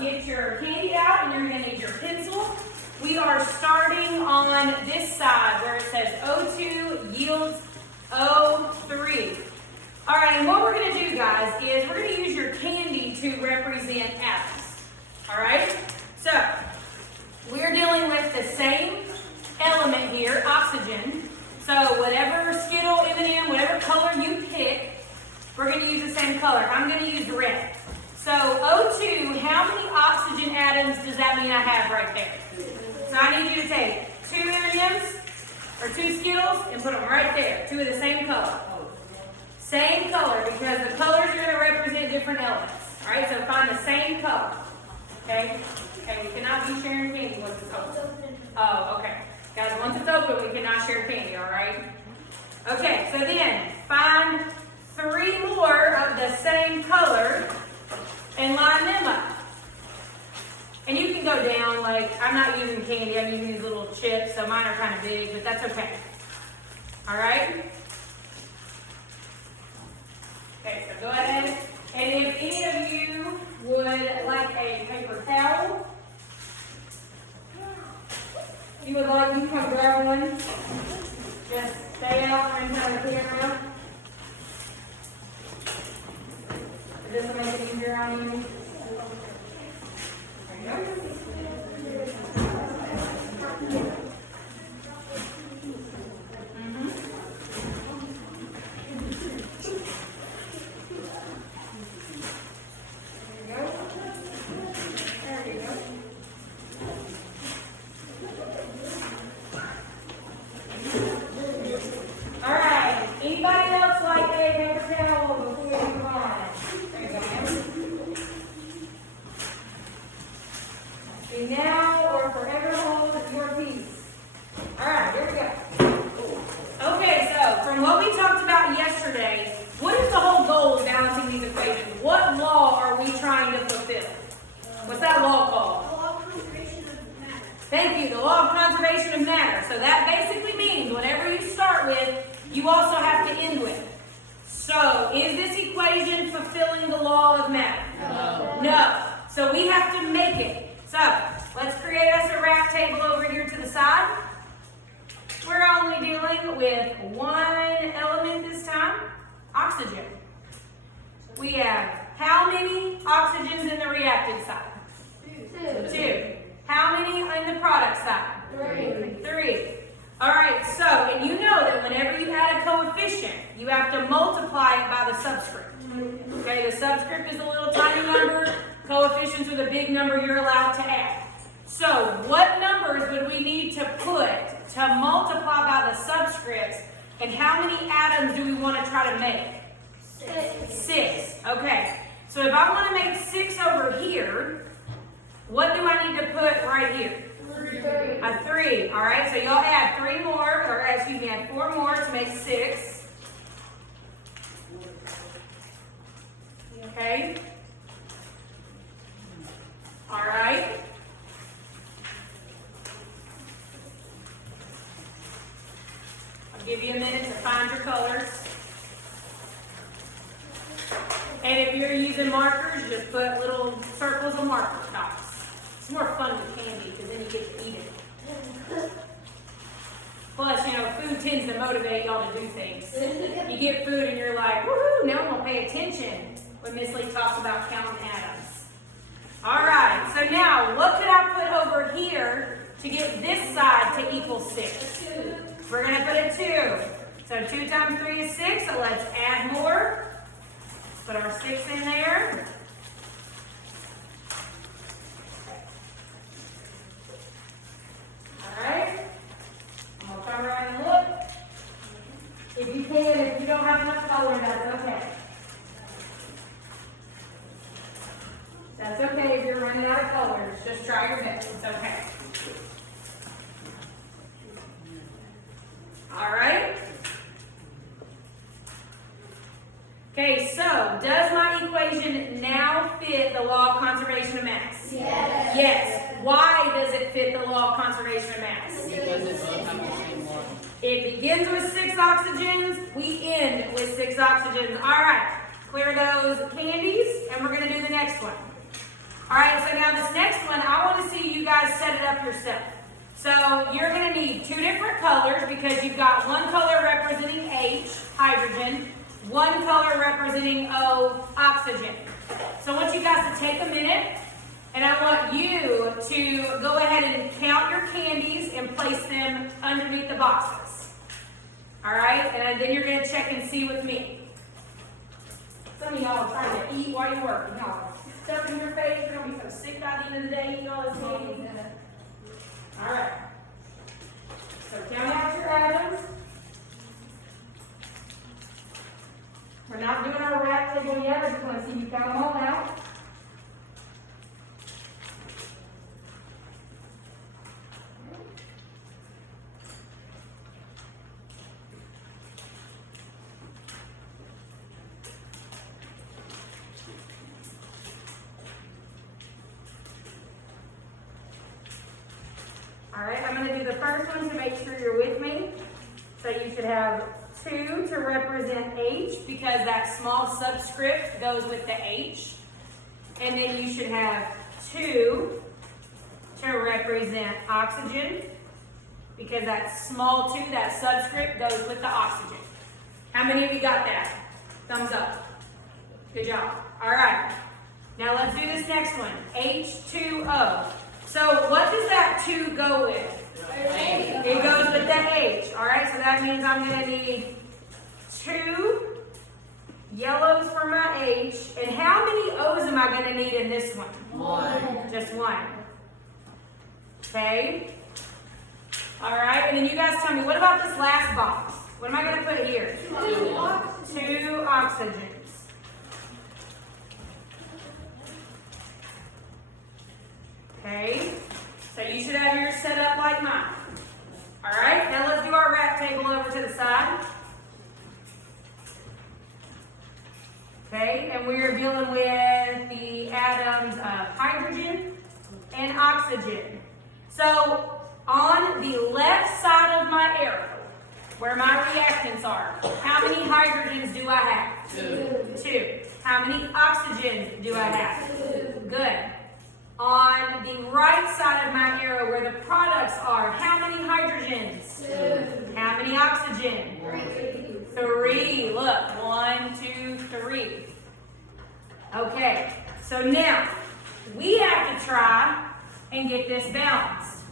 get your candy out and you're going to need your pencil. We are starting on this side where it says O2 yields O3. All right, and what we're going to do, guys, is we're going to use your candy to represent atoms. All right? So, we're dealing with the same element here, oxygen. So, whatever Skittle, M&M, whatever color you pick, we're going to use the same color. I'm going to use red. So, O2, how many oxygen atoms does that mean I have right there? So, I need you to take 2 M&Ms or 2 Skittles and put them right there. 2 of the same color. Same color, because the colors are going to represent different elements. All right, so find the same color. Okay? Okay, we cannot be sharing candy once it's open. Oh, okay. Guys, once it's open, we cannot share candy, all right? Okay, so then find 3 more of the same color and line them up. And you can go down, like, I'm not using candy, I'm using these little chips, so mine are kind of big, but that's okay. All right? Okay, so go ahead. And if any of you would like a paper towel, if you would like, you can come grab one. Just stay out in front of the camera. This will make it easier on you. There you go. Now or forever hold your peace. All right, here we go. Okay, so from what we talked about yesterday, what is the whole goal of balancing these equations? What law are we trying to fulfill? What's that law called? The law of conservation of matter. Thank you, the law of conservation of matter. So that basically means whatever you start with, you also have to end with. So is this equation fulfilling the law of matter? No. No. So we have to make it. So, let's create us a rack table over here to the side. We're only dealing with one element this time, oxygen. We have how many oxygens in the reactant side? 2. How many on the product side? 3. All right, so, and you know that whenever you add a coefficient, you have to multiply it by the subscript. Okay, the subscript is a little tiny number. Coefficients are the big number you're allowed to add. So what numbers would we need to put to multiply by the subscripts, and how many atoms do we want to try to make? 6. Okay. So if I want to make 6 over here, what do I need to put right here? 3. A 3. All right. So y'all add 3 more, or excuse me, add 4 more to make 6. Okay. All right. I'll give you a minute to find your colors. And if you're using markers, just put little circles of marker dots. It's more fun with candy because then you get to eat it. Plus, you know, food tends to motivate y'all to do things. You get food and you're like, woohoo, now I'm going to pay attention when Miss Lee talks about counting atoms. All right, so now what could I put over here to get this side to equal 6? We're going to put a 2. So 2 times 3 is 6, so let's add more. Put our 6 in there. All right, I'm going to come around and look. If you can, if you don't have enough color, that's okay. That's okay if you're running out of colors. Just try your best. It's okay. All right. Okay, so does my equation now fit the law of conservation of mass? Yes. Yes. Why does it fit the law of conservation of mass? Because it both have the same law. It begins with 6 oxygens. We end with 6 oxygens. All right. Clear those candies, and we're going to do the next one. All right, so now So you're going to need 2 different colors because you've got one color representing H, hydrogen, one color representing O, oxygen. So I want you guys to take a minute and I want you to go ahead and count your candies and place them underneath the boxes. All right, and then you're going to check and see with me. Some of y'all are trying to eat while you're working, y'all. Stuff in your face, you're going to be so sick by the end of the day, eating all this candy. All right. So count out your atoms. We're not doing our rack table yet. I just want to see you count them all out. All right, I'm going to do the first one to make sure you're with me. So you should have 2 to represent H because that small subscript goes with the H. And then you should have 2 to represent oxygen because that small 2, that subscript, goes with the oxygen. How many of you got that? Thumbs up. Good job. All right. Now let's do this next one. H2O. So what does that 2 go with? It goes with the H. All right, so that means I'm going to need 2 yellows for my H. And how many O's am I going to need in this one? 1. Just 1. Okay. All right, and then you guys tell me, what about this last box? What am I going to put here? 2 oxygens. Okay, so you should have yours set up like mine. All right, now let's do our rack table over to the side. Okay, and we're dealing with the atoms of hydrogen and oxygen. So on the left side of my arrow, where my reactants are, how many hydrogens do I have? 2. How many oxygens do I have? Good. On the right side of my arrow where the products are, how many hydrogens? 2. How many oxygen? 3. Look, 1, 2, 3. Okay, so now we have to try and get this balanced.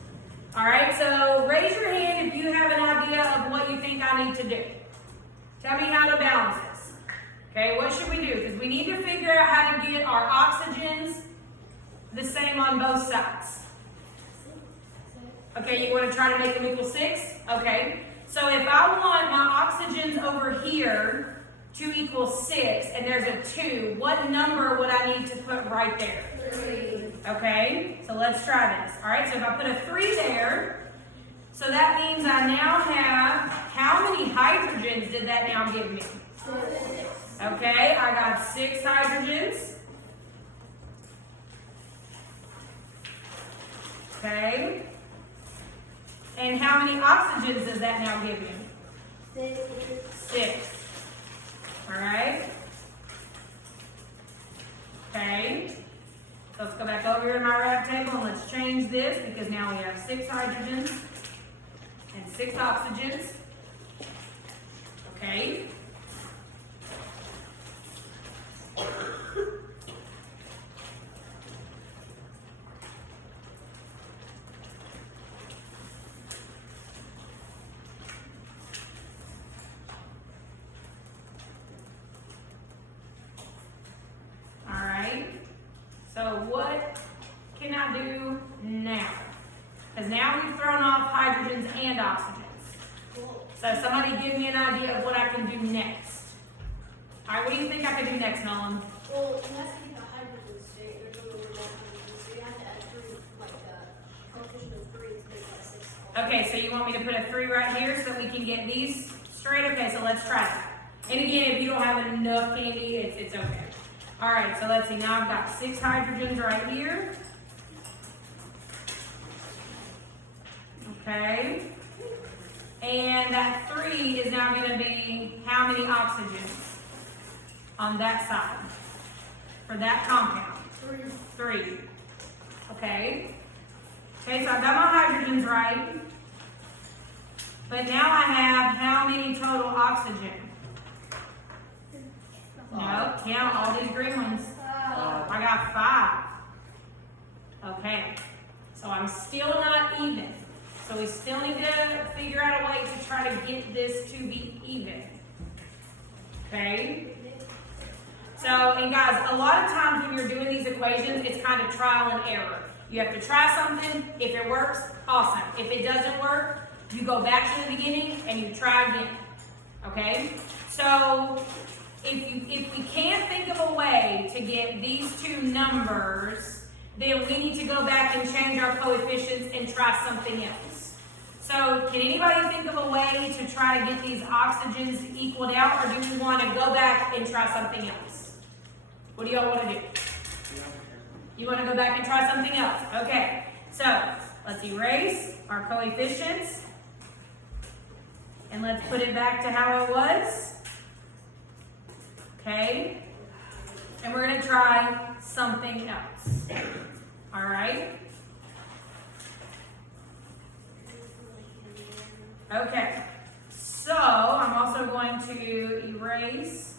All right, so raise your hand if you have an idea of what you think I need to do. Tell me how to balance this. Okay, what should we do? Because we need to figure out how to get our oxygens the same on both sides. Okay, you want to try to make them equal 6? Okay, so if I want my oxygens over here to equal 6 and there's a 2, what number would I need to put right there? 3. Okay, so let's try this. All right, so if I put a 3 there, so that means I now have, how many hydrogens did that now give me? 6. Okay, I got 6 hydrogens. Okay. And how many oxygens does that now give me? 6. All right. Okay. So let's go back over here to my rack table and let's change this because now we have 6 hydrogens and 6 oxygens. Okay. So what can I do now? Because now we've thrown off hydrogens and oxygens. So somebody give me an idea of what I can do next. All right, what do you think I can do next, Nolan? Well, it has to be the hydrogen state. There's no more hydrogen, so you have to add 3, like a coefficient of 3 to make that 6. Okay, so you want me to put a 3 right here so that we can get these straight? Okay, so let's try that. And again, if you don't have enough candy, it's okay. All right, so let's see. Now I've got 6 hydrogens right here. Okay. And that 3 is now going to be how many oxygens on that side for that compound? 3. Okay. Okay, so I've got my hydrogens right. But now I have how many total oxygen? No, count all these green ones. I got 5. Okay, so I'm still not even. So we still need to figure out a way to try to get this to be even. Okay? So, and guys, a lot of times when you're doing these equations, it's kind of trial and error. You have to try something. If it works, awesome. If it doesn't work, you go back to the beginning and you try again. Okay? So, if we can't think of a way to get these two numbers, then we need to go back and change our coefficients and try something else. So, can anybody think of a way to try to get these oxygens equaled out, or do we want to go back and try something else? What do y'all want to do? You want to go back and try something else? Okay, so let's erase our coefficients. And let's put it back to how it was. Okay? And we're going to try something else. All right? Okay. So, I'm also going to erase,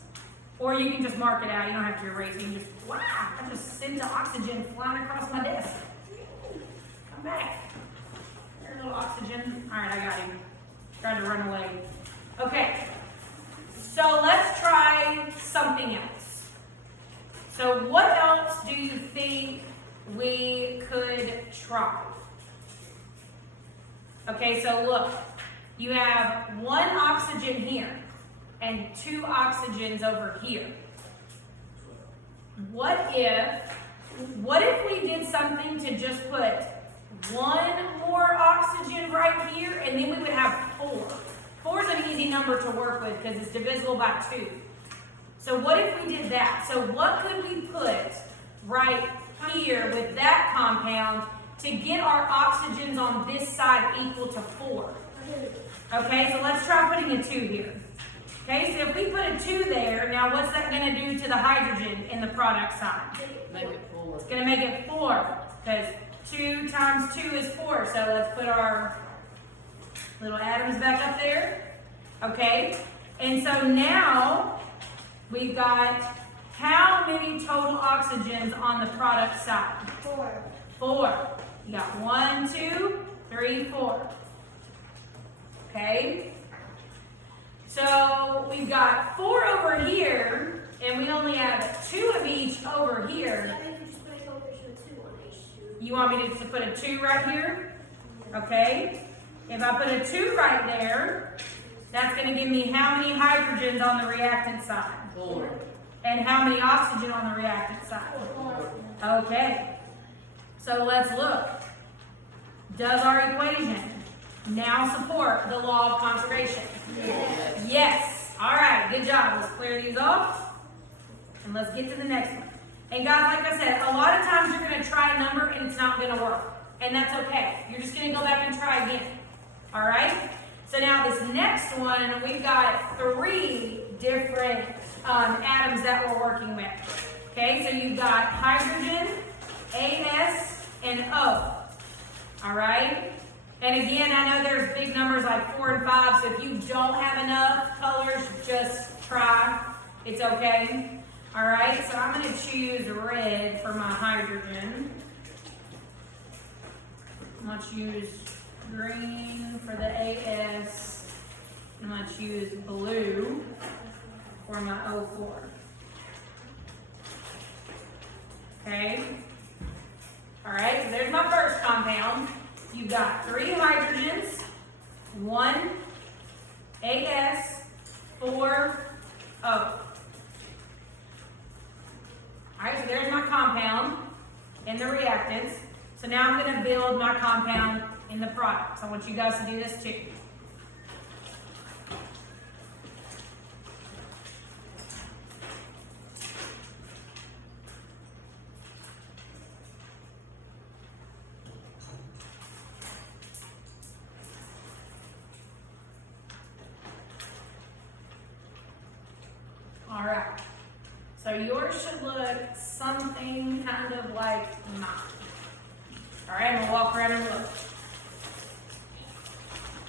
or you can just mark it out. You don't have to erase it. You can just, wow, I just sent the oxygen flying across my desk. Come back. There's a little oxygen. All right, I got him. Tried to run away. Okay, so let's try something else. So what else do you think we could try? Okay, so look, you have 1 oxygen here and 2 oxygens over here. What if we did something to just put 1 more oxygen right here, and then we would have 4. 4 is an easy number to work with because it's divisible by 2. So what if we did that? So what could we put right here with that compound to get our oxygens on this side equal to 4? Okay, so let's try putting a 2 here. Okay, so if we put a 2 there, now what's that going to do to the hydrogen in the product side? Make it 4. It's going to make it 4 because 2 times 2 is 4. So let's put our little atoms back up there. Okay, and so now we've got how many total oxygens on the product side? 4. 4. You got 1, 2, 3, 4. Okay, so we've got 4 over here, and we only have 2 of each over here. I think we just put a coefficient of 2 on H2. You want me to put a 2 right here? Okay. If I put a 2 right there, that's going to give me how many hydrogens on the reactant side? 4. And how many oxygen on the reactant side? 4. Okay. So let's look. Does our equation now support the law of conservation? Yes. Yes. All right. Good job. Let's clear these off. And let's get to the next one. And guys, like I said, a lot of times you're going to try a number and it's not going to work. And that's okay. You're just going to go back and try again. All right? So now this next one, we've got 3 different atoms that we're working with. Okay, so you've got hydrogen, AS, and O. All right? And again, I know there's big numbers like 4 and 5, so if you don't have enough colors, just try. It's okay. All right, so I'm going to choose red for my hydrogen. I'm going to choose green for the AS. I'm going to choose blue for my O4. Okay. All right, so there's my first compound. You've got 3 hydrogens, 1 AS, 4 O. All right, so there's my compound in the reactants. So now I'm going to build my compound in the product. So I want you guys to do this too. All right. So yours should look something kind of like mine. All right, I'm gonna walk around and look.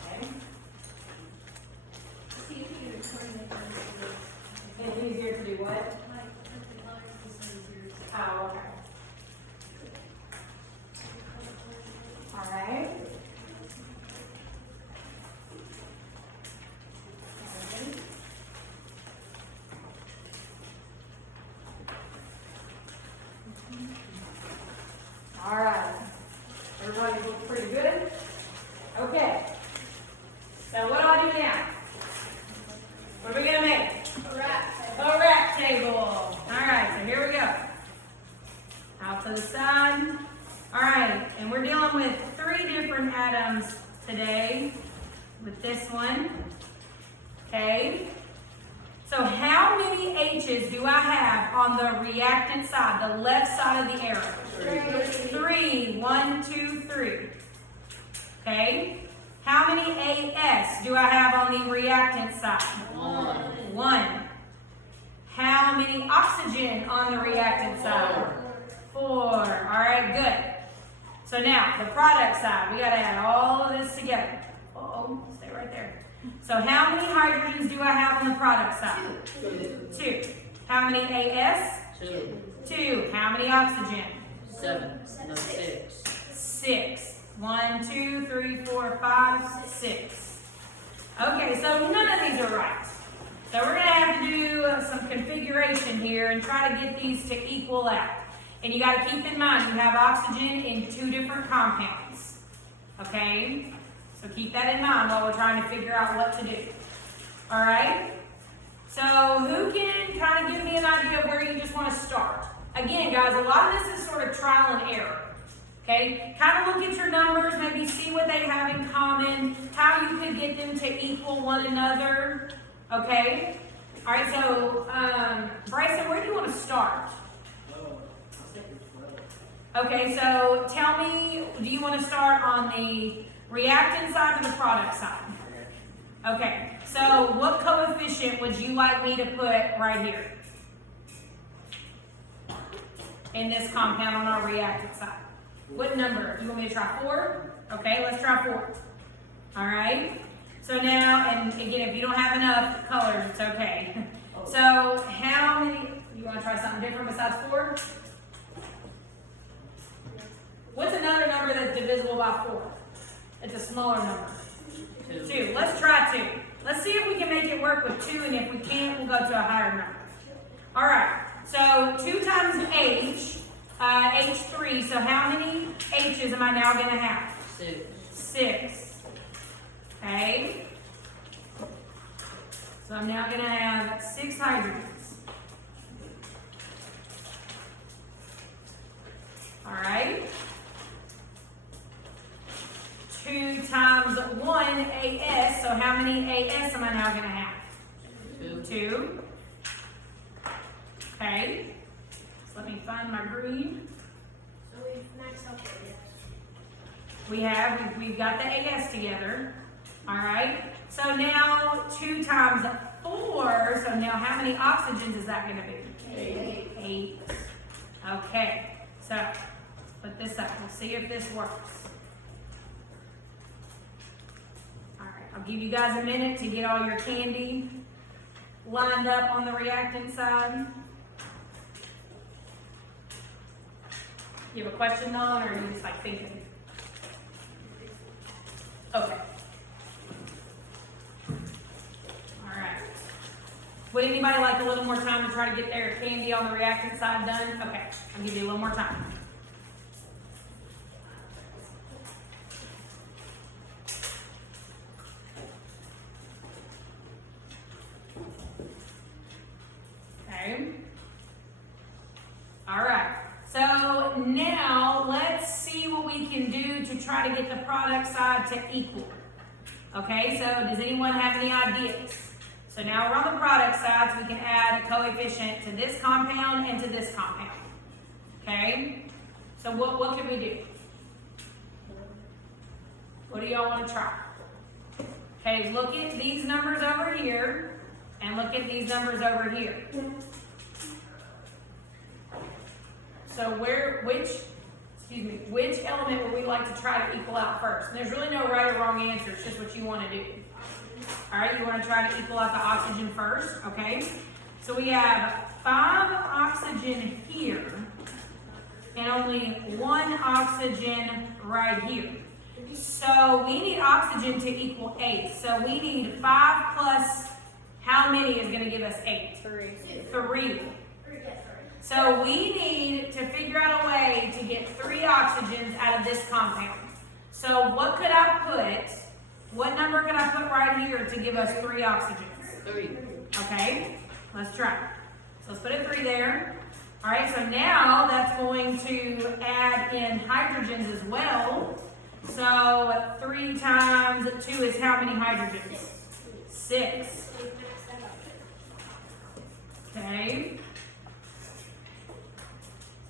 Okay. See if you can turn it on. It's easier to do what? Like, if the colors the same as yours. Oh, okay. All right. All right. Everybody looks pretty good? Okay. So what do I do now? What are we gonna make? A wrap. A rack table. All right, so here we go. Out to the side. All right, and we're dealing with 3 different atoms today with this one. Okay. So how many H's do I have on the reactant side, the left side of the arrow? 3. 1, 2, 3. Okay. How many AS do I have on the reactant side? 1. How many oxygen on the reactant side? 4. All right, good. So now, the product side, we got to add all of this together. Uh-oh, stay right there. So how many hydrogens do I have on the product side? 2. How many AS? 2, 2. How many oxygen? 7, no 6. 6. 1, 2, 3, 4, 5, 6. Okay, so none of these are right. So we're going to have to do some configuration here and try to get these to equal out. And you got to keep in mind you have oxygen in 2 different compounds. Okay? So keep that in mind while we're trying to figure out what to do. All right? So who can kind of give me an idea of where you just want to start? Again, guys, a lot of this is sort of trial and error. Okay? Kind of look at your numbers, maybe see what they have in common, how you could get them to equal one another. Okay? All right, so Bryson, where do you want to start? Okay, so tell me, do you want to start on the reactant side or the product side? Okay, so what coefficient would you like me to put right here in this compound on our reactant side? What number? You want me to try 4? Okay, let's try 4. All right. So now, and again, if you don't have enough colors, it's okay. So how many? You want to try something different besides 4? What's another number that's divisible by 4? It's a smaller number. 2. Let's try 2. Let's see if we can make it work with 2, and if we can't, we'll go to a higher number. All right. So 2 times H, H3. So how many H's am I now going to have? 6. 6. Okay. So I'm now going to have 6 hydrogens. All right. 2 times 1 AS. So how many AS am I now going to have? 2. Okay. So let me find my green. So we've maxed out the We've got the AS together. All right. So now 2 times 4. So now how many oxygens is that going to be? 8. Okay. So let's put this up. We'll see if this works. All right. I'll give you guys a minute to get all your candy lined up on the reactant side. You have a question on, or are you just like thinking? Okay. All right. Would anybody like a little more time to try to get their candy on the reactant side done? Okay, I'll give you a little more time. Okay. All right. So now let's see what we can do to try to get the product side to equal. Okay, so does anyone have any ideas? So now we're on the product side, so we can add a coefficient to this compound and to this compound. Okay, so what can we do? What do y'all want to try? Okay, look at these numbers over here and look at these numbers over here. So which element would we like to try to equal out first? And there's really no right or wrong answer, it's just what you want to do. All right, you want to try to equal out the oxygen first, okay? So we have 5 oxygen here, and only 1 oxygen right here. So we need oxygen to equal 8. So we need 5 plus how many is going to give us 8? 3. So we need to figure out a way to get 3 oxygens out of this compound. So what could I put, what number could I put right here to give us 3 oxygens? 3. Okay, let's try. So let's put a 3 there. All right, so now that's going to add in hydrogens as well. So 3 times 2 is how many hydrogens? 6. Okay.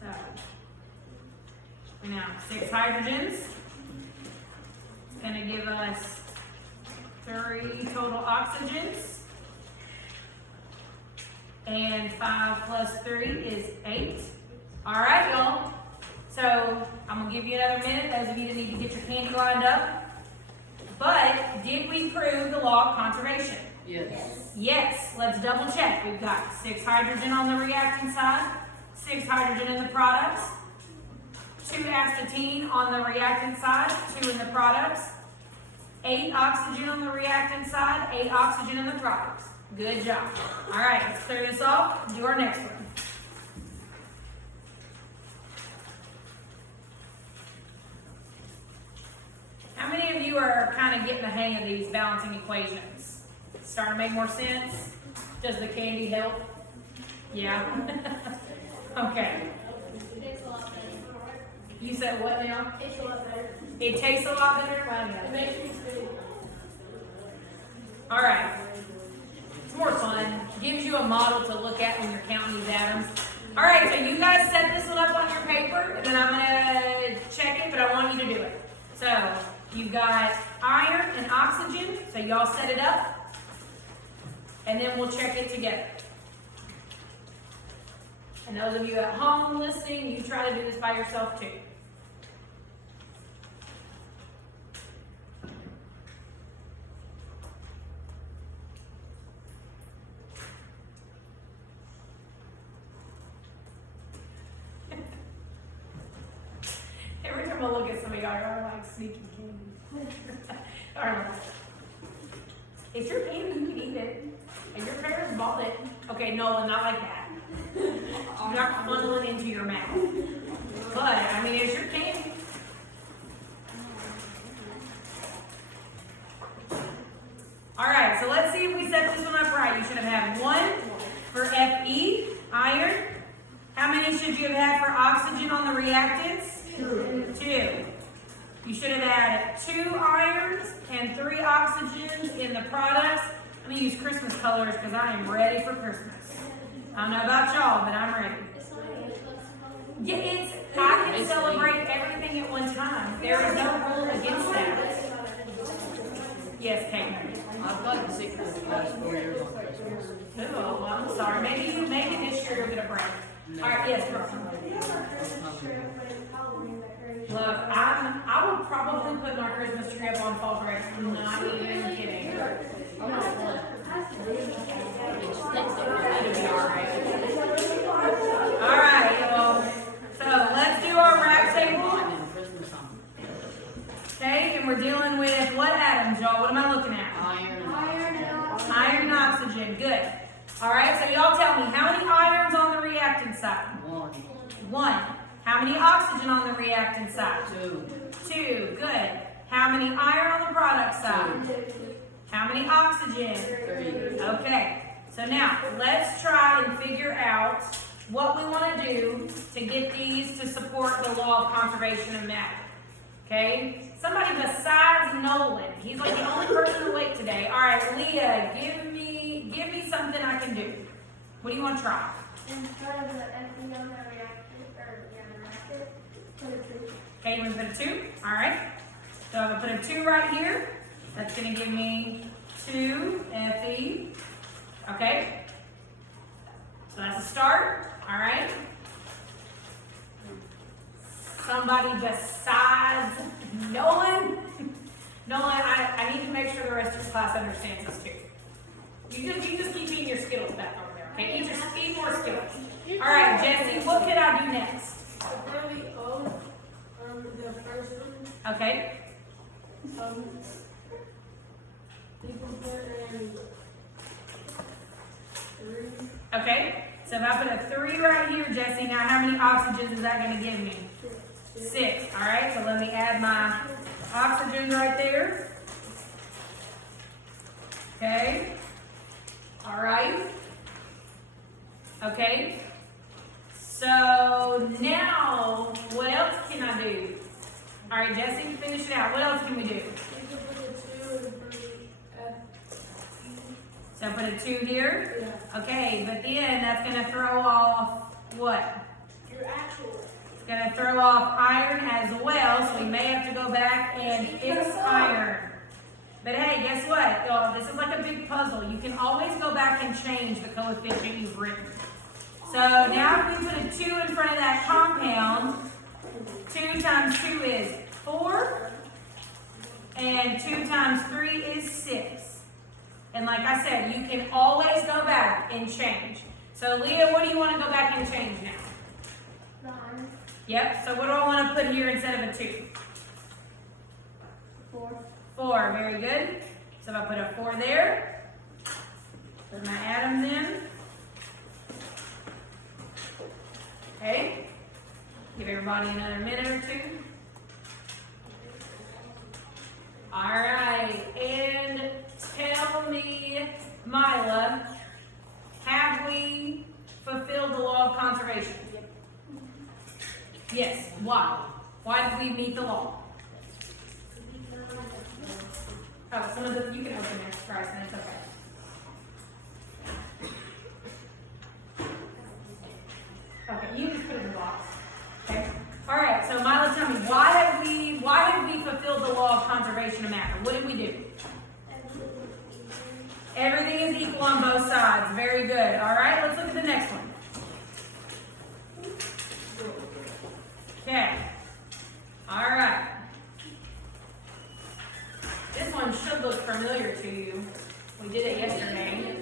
So we now have 6 hydrogens. It's going to give us 3 total oxygens. And 5 plus 3 is 8. All right, y'all. So I'm going to give you another minute, those of you that need to get your candy lined up. But did we prove the law of conservation? Yes. Yes. Let's double check. We've got 6 hydrogen on the reactant side, 6 hydrogen in the products, 2 astatine on the reactant side, 2 in the products, 8 oxygen on the reactant side, 8 oxygen in the products. Good job. All right, let's clear this off. Do our next one. How many of you are kind of getting the hang of these balancing equations? Starting to make more sense? Does the candy help? Yeah? Okay. It tastes a lot better. You said what now? Tastes a lot better. It tastes a lot better? Wow, It yeah. makes me spit. All right. It's more fun. Gives you a model to look at when you're counting these atoms. All right, so you guys set this one up on your paper, and then I'm going to check it, but I want you to do it. So you've got iron and oxygen, so y'all set it up, and then we'll check it together. And those of you at home listening, you try to do this by yourself too. Every time I look at somebody, I like sneaky candy. All right. It's your candy, you can eat it. And your parents bought it. Okay, Nolan, not like that. You're not funneling into your mouth. But, I mean, it's your candy. All right, so let's see if we set this one up right. You should have had 1 for Fe, iron. How many should you have had for oxygen on the reactants? 2. You should have had 2 irons and 3 oxygens in the products. I'm going to use Christmas colors because I am ready for Christmas. I don't know about y'all, but I'm ready. It's not like it's like Yeah, I can celebrate everything at one time. There is no rule against that. Yes, Kate. I've gotten sick for the past 4 years on Christmas. Oh, I'm sorry. Maybe this year you'll get a break. All right, yes, Brooklyn. Look, I would probably put my Christmas tree up on fall break. I'm not even kidding. I'm not fun. It just takes so long. It'll be all right. All right, well, so let's do our rap table. And then Christmas time. Okay, and we're dealing with what atoms, y'all? What am I looking at? Iron and oxygen. Iron and oxygen. Good. All right, so y'all tell me, how many irons on the reactant side? 1, 1. How many oxygen on the reactant side? 2, 2. Good. How many iron on the product side? How many oxygen? 3. Okay. So now, let's try and figure out what we want to do to get these to support the law of conservation of matter. Okay? Somebody besides Nolan. He's like the only person awake today. All right, Leah, give me something I can do. What do you want to try? instead of the Fe on the reactant, or the reactant, put a 2. Okay, you want to put a 2? All right. So I'm going to put a 2 right here. That's going to give me 2 Fe. Okay. So that's a start. All right. somebody besides Nolan. Nolan, I need to make sure the rest of your class understands this too. You just keep eating your Skittles back over there, okay? Eat more Skittles. All right, Jesse, what could I do next? Apparently, the first one, Okay, you can put in 3, okay. So if I put a 3 right here, Jesse, now how many oxygens is that going to give me? 6. All right, so let me add my oxygen right there. Okay. All right. Okay. So now, what else can I do? All right, Jesse, finish it out. What else can we do? you can put a 2 and 3 at So I put a 2 here. yeah. Okay, but then that's going to throw off what? Your actual. It's going to throw off iron as well, so we may have to go back and fix iron. But hey, guess what? Y'all, this is like a big puzzle. You can always go back and change the coefficient you've written. So now if we put a 2 in front of that compound, 2 times 2 is 4, and 2 times 3 is 6. And like I said, you can always go back and change. So Leah, what do you want to go back and change now? 9, Yep, so what do I want to put here instead of a 2? 4. 4, very good. So if I put a 4 there, put my atoms in. Okay, give everybody another minute or 2. All right, and tell me, Mila, have we fulfilled the law of conservation? Yes, why? Why did we meet the law? Oh, some of the, you can open it, Bryson, it's okay. Okay, you just put it in the box. Okay. All right, so Mila, tell me, why have we fulfilled the law of conservation of matter? What did we do? Everything is equal on both sides. Very good. All right, let's look at the next one. Okay. All right. This one should look familiar to you. We did it yesterday.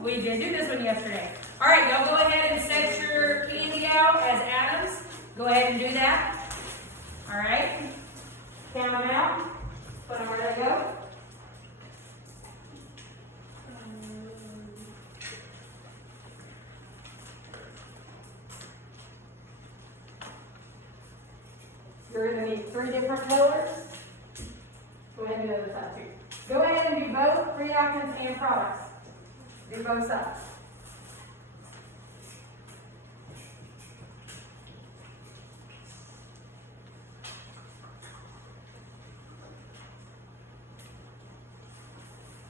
We did do this one yesterday. All right, y'all go ahead and set your candy out as atoms. Go ahead and do that. All right. Count them out. Put them where they go. You're going to need 3 different colors. Go ahead and do the other side too. Go ahead and do both reactants and products. Do both sides.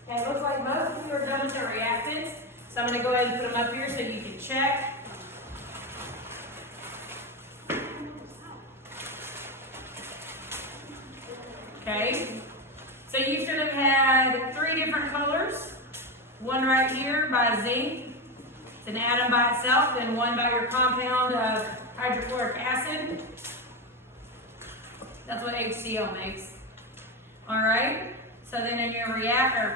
And it looks like most of you are done with the reactants. So I'm going to go ahead and put them up here so you can check. Okay, so you should have had 3 different colors. One right here by zinc. It's an atom by itself, then one by your compound of hydrochloric acid. That's what HCl makes. All right, so then in your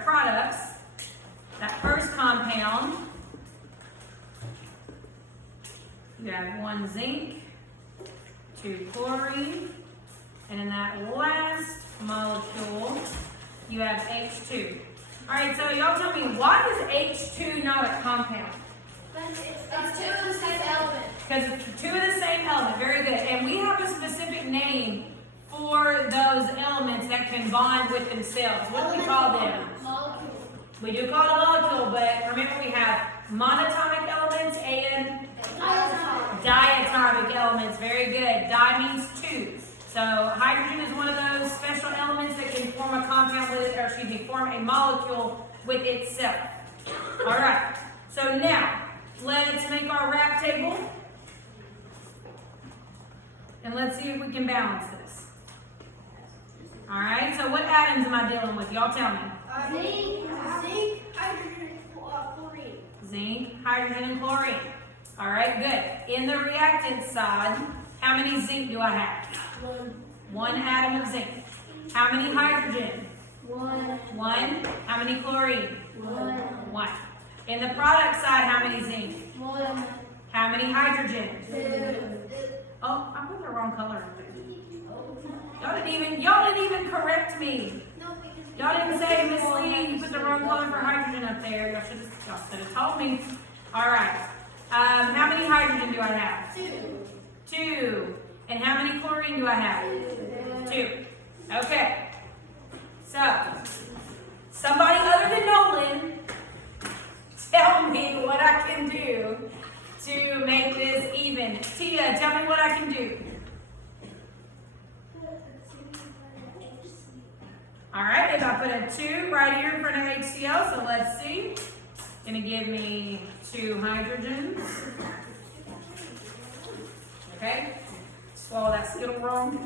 products, that first compound, you have 1 zinc, 2 chlorine, and in that last molecule, you have H2. All right, so y'all tell me, why is H2 not a compound? It's 2 of the same element. Because it's 2 of the same element. Very good. And we have a specific name for those elements that can bond with themselves. What do we call them? Molecule. We do call it a molecule, but remember we have monatomic elements and diatomic elements. Very good. Di means 2. So hydrogen is one of those special elements that can form a compound with it, or excuse me, form a molecule with itself. All right. So now, let's make our rap table. And let's see if we can balance this. All right. So what atoms am I dealing with? Y'all tell me. Zinc, hydrogen, chlorine. Zinc, hydrogen, and chlorine. All right, good. In the reactant side, how many zinc do I have? 1 atom of zinc. How many hydrogen? 1. 1. How many chlorine? 1. 1. In the product side, how many zinc? 1. How many hydrogen? 2. Oh, I put the wrong color up there. Y'all didn't even correct me. No, because Y'all didn't say, Miss Lee, you put the wrong color for hydrogen up there. Y'all should have told me. All right. How many hydrogen do I have? 2. 2. And how many chlorine do I have? 2. Okay. So, somebody other than Nolan, tell me what I can do to make this even. Tia, tell me what I can do. All right, if I put a 2 right here in front of HCl, so let's see. It's gonna give me 2 hydrogens. Okay, swallow that Skittle wrong.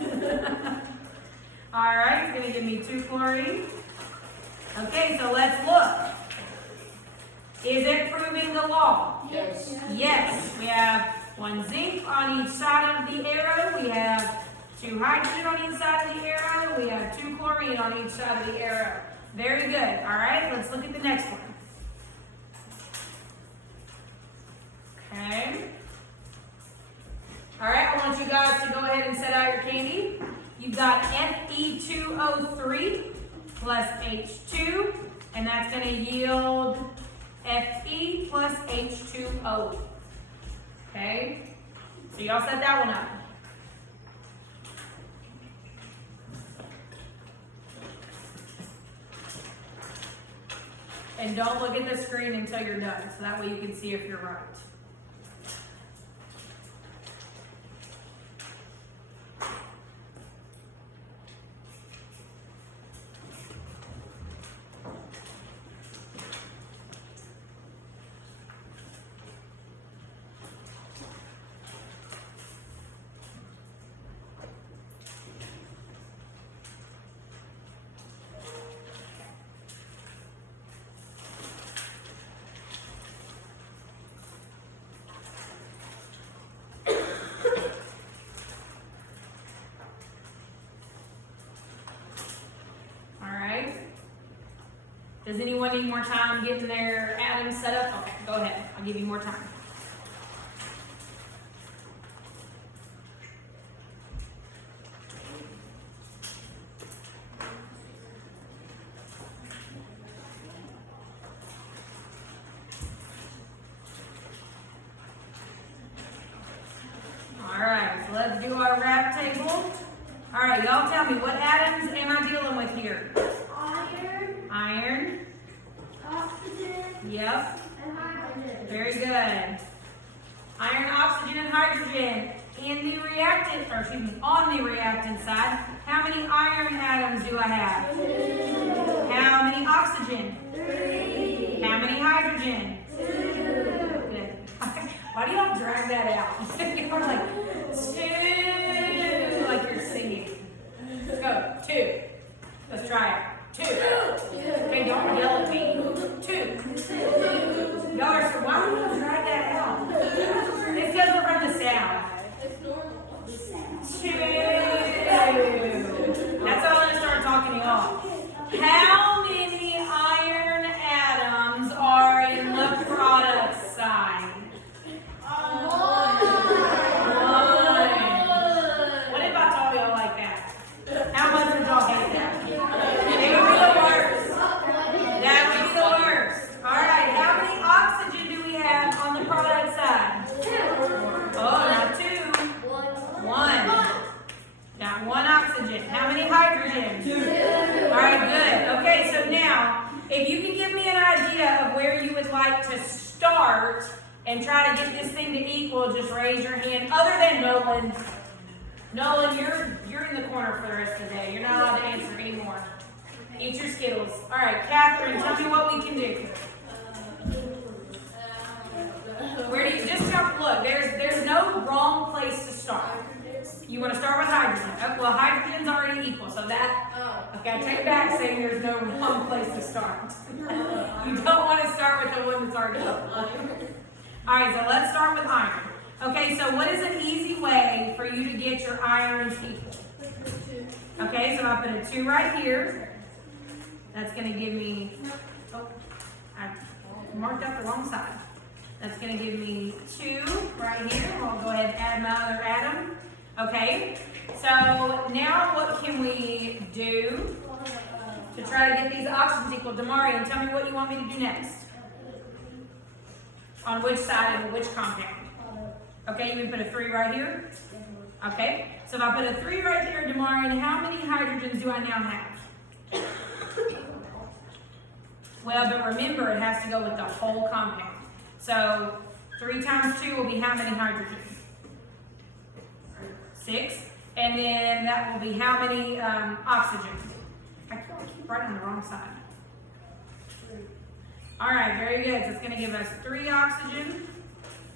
All right, it's gonna give me 2 chlorine. Okay, so let's look. Is it proving the law? Yes. Yes, we have 1 zinc on each side of the arrow. We have 2 hydrogen on each side of the arrow. We have 2 chlorine on each side of the arrow. Very good. All right, let's look at the next one. Okay. All right, I want you guys to go ahead and set out your candy. You've got Fe2O3 plus H2, and that's going to yield Fe plus H2O. Okay, so y'all set that one up. And don't look at the screen until you're done, so that way you can see if you're right. Does anyone need more time getting their atoms set up? Okay, go ahead. I'll give you more time. All right, so let's do our rap table. All right, y'all tell me, what atoms am I dealing with here? Iron. Oxygen. Yep. And hydrogen. Very good. Iron, oxygen, and hydrogen. In the reactant, or excuse me, on the reactant side, how many iron atoms do I have? 2. How many oxygen? 3. How many hydrogen? 2. Good. Why do y'all drag that out? You're like, 2, like you're singing. Let's go. 2. Let's try it. 2. Okay, don't yell at me. 2. Y'all are so, why do you drag that out? It's because we're from the south. 2. That's all I'm going to start talking you off. How many iron atoms are in the product side? 1. What if I told y'all like that? How much would y'all hate that? It would be the worst. That would be the worst. Alright, how many oxygen do we have on the product side? 2. Oh, not 2. 1. Got 1 oxygen. How many hydrogen? 2. Alright, good. Okay, so now, if you can give me an idea of where you would like to start and try to get this thing to equal, just raise your hand. Other than Nolan. Nolan, you're in the corner for the rest of the day. You're not allowed to answer anymore. Eat your Skittles. All right, Catherine, tell me what we can do. Where do you just jump? Look, there's no wrong place to start. You want to start with hydrogen. Oh, well, hydrogen's already equal, so that okay. I take back saying there's no wrong place to start. You don't want to start with the one that's already equal. All right, so let's start with iron. Okay, so what is an easy way for you to get your irons equal? Okay, so I put a 2 right here. That's going to give me, oh, I marked out the wrong side. That's going to give me 2 right here. I'll go ahead and add my other atom. Okay, so now what can we do to try to get these oxygens equal? Demarian, tell me what you want me to do next. On which side of which compound? Okay, you can put a 3 right here. Okay, so if I put a 3 right here, Demarian, how many hydrogens do I now have? Well, but remember, it has to go with the whole compound. So 3 times 2 will be how many hydrogens? 6. And then that will be how many oxygens? I keep writing on the wrong side. All right, very good. So it's going to give us 3 oxygen,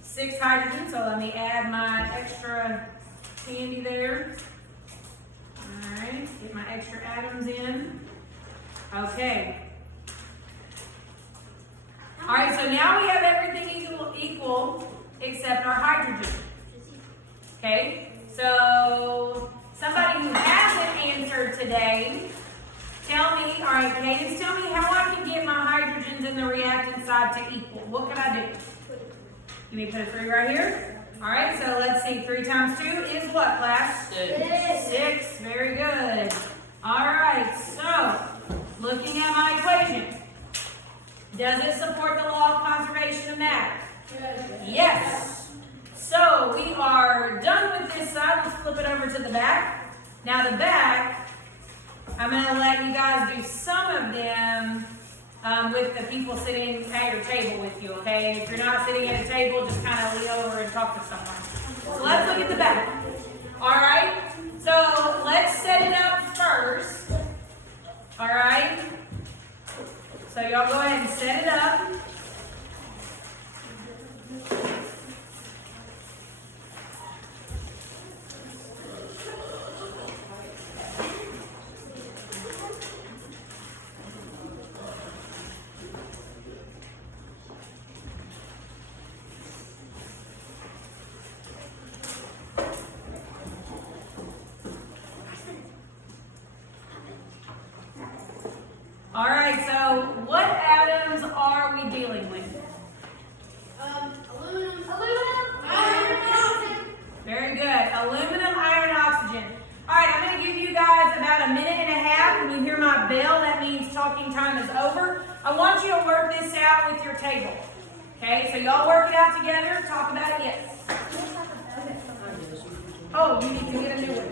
6 hydrogen. So let me add my extra candy there. All right, get my extra atoms in. Okay. All right, so now we have everything equal except our hydrogen. Okay, so somebody who hasn't answered today, tell me, all right, Cadence, tell me how I can get my hydrogens in the reactant side to equal. What can I do? You may put a 3 right here. All right, so let's see, 3 times 2 is what, class? 6. Very good. All right, so looking at my equation, does it support the law of conservation of matter? Yes. So we are done with this side. Let's flip it over to the back. Now the back, I'm going to let you guys do some of them with the people sitting at your table with you, okay? If you're not sitting at a table, just kind of lean over and talk to someone. So let's look at the back. All right? So let's set it up first. All right? So y'all go ahead and set it up. All right, so what atoms are we dealing with? Aluminum, iron, oxygen. Very good. Aluminum, iron, oxygen. All right, I'm going to give you guys about 1.5 minutes. When you hear my bell, that means talking time is over. I want you to work this out with your table. Okay, so y'all work it out together. Talk about it, yes. Oh, you need to get a new one.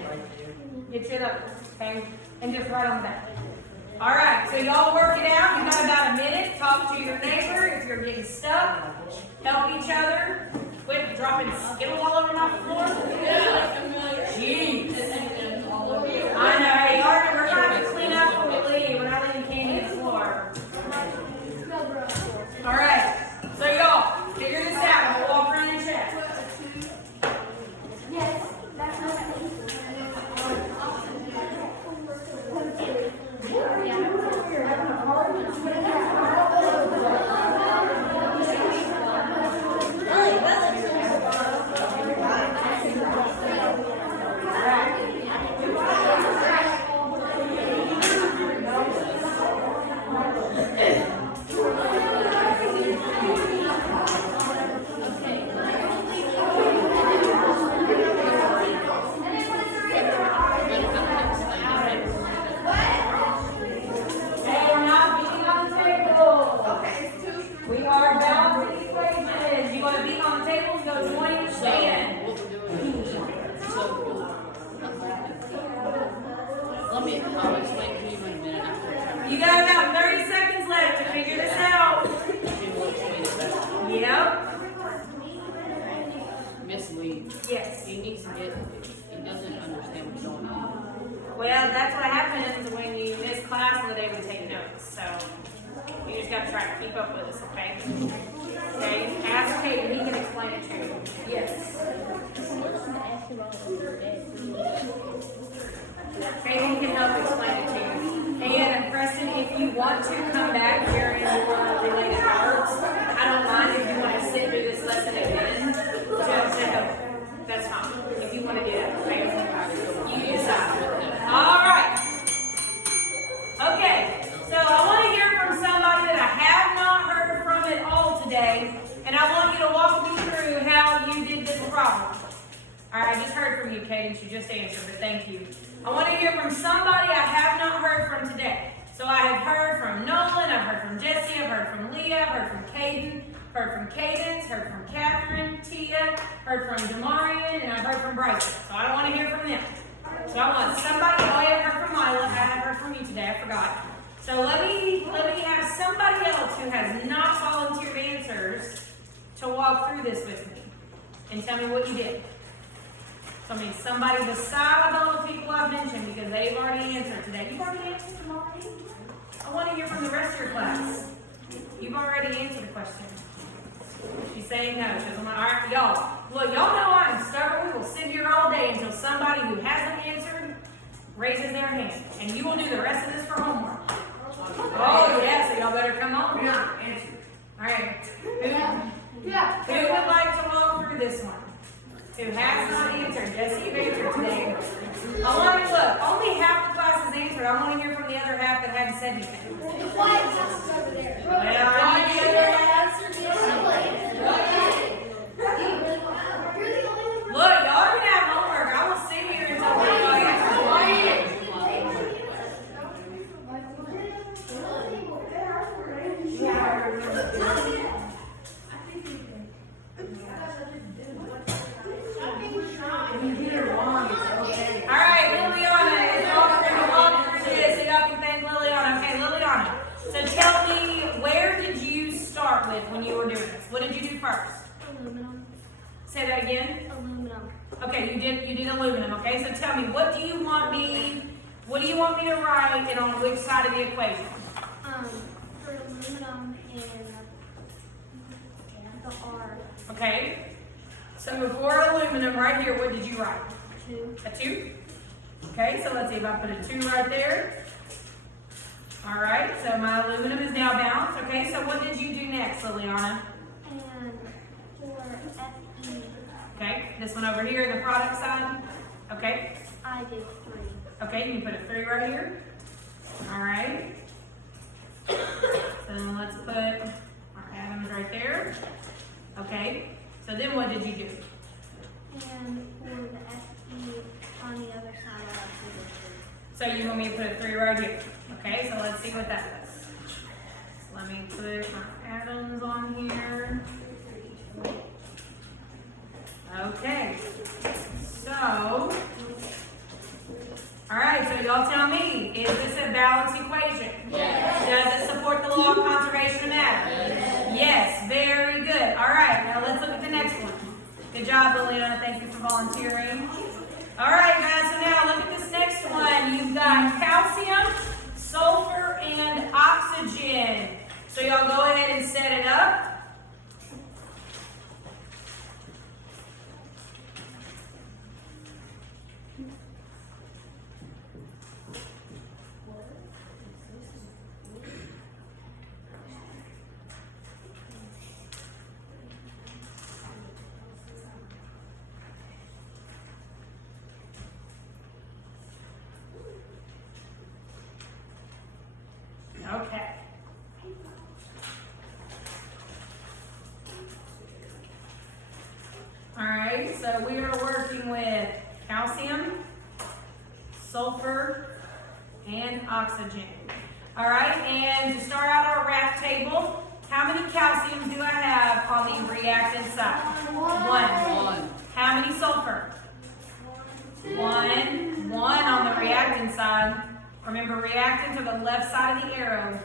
Get you another, okay? And just write on the back. All right, so y'all work it out. You got about 1 minute. Talk to your neighbor if you're getting stuck. Help each other. Quit dropping Skittles all over my floor. Jeez. I know. Hey, Arden, we're going to have to clean up when we leave. We're not leaving candy on the floor. All right. So y'all, figure this out. We'll walk around and chat. Yes, that's not I'll explain to you in a minute after. You got about 30 seconds left to figure this out. Yep. Miss Lee, Yes. he needs to get, he doesn't understand what's going on. Well, that's what happens when you miss class and they would take notes. So you just got to try to keep up with us, okay? Okay. Ask Kate and he can explain it to you. Yes. Kate can help explain it to you. And Preston, if you want to come back during your related arts, I don't mind if you want to sit through this lesson again to help That's fine. If you want to do that, okay? You decide. All right. Okay. So I want to hear from somebody that I have not heard from at all today, and I want you to walk me through how you did this problem. All right. I just heard from you, Cadence. You just answered, but thank you. I want to hear from somebody I have not heard from today. So I have heard from Nolan, I've heard from Jesse, I've heard from Leah, I've heard from Caden, heard from Cadence, heard from Catherine, Tia, heard from Demarian, and I've heard from Bryson. So I don't want to hear from them. So I want somebody, oh yeah, I've heard from Mila, I haven't heard from you today, I forgot. So let me have somebody else who has not volunteered answers to walk through this with me and tell me what you did. So I mean somebody beside all the people I've mentioned because they've already answered today. You've already answered them already? I want to hear from the rest of your class. You've already answered the question. She's saying no. She goes, all right, y'all. Look, y'all know I'm stubborn. We will sit here all day until somebody who hasn't answered raises their hand. And you will do the rest of this for homework. Oh, yeah, so y'all better come on. Yeah, answer. All right. Who would like to walk through this one? Who has not answered? Jesse, you've answered today. I want to look. Only half the class has answered. I want to hear from the other half that hadn't said anything. The White House is over there. Well, I need the other half. Look, y'all are gonna have homework. I will sit here until we all answer. If you get it wrong, it's okay. All right, Liliana is offering to walk through this, so y'all can thank Liliana. Okay, Liliana. So tell me, where did you start with when you were doing this? What did you do first? Aluminum. Say that again. Aluminum. Okay, you did aluminum. Okay, so tell me, what do you want me to write and on which side of the equation? For aluminum and the R. Okay. So for aluminum, right here, what did you write? 2. A 2? Okay, so let's see if I put a 2 right there. All right, so my aluminum is now balanced. Okay, so what did you do next, Liliana? And for FE, Okay, this one over here, the product side. Okay, I did 3. okay, you can put a 3 right here. All right. So then let's put our atoms right there. Okay, so then what did you do? And for the FE on the other side, I also did 3. So you want me to put a 3 right here. Okay, so let's see what that does. So let me put my atoms on here. Okay, so, all right, so y'all tell me, is this a balanced equation? Yes. Does it support the law of conservation of matter? Yes, very good. All right, now let's look at the next one. Good job, Liliana. Thank you for volunteering. All right, guys, so now look at this next one. You've got calcium, sulfur, and oxygen. So y'all go ahead and set it up. Okay. All right, so we are working with calcium, sulfur, and oxygen. All right, and to start out our rack table, how many calciums do I have on the reactant side? 1. How many sulfur? 1. 1 on the reactant side. Remember, reactant to the left side of the arrow.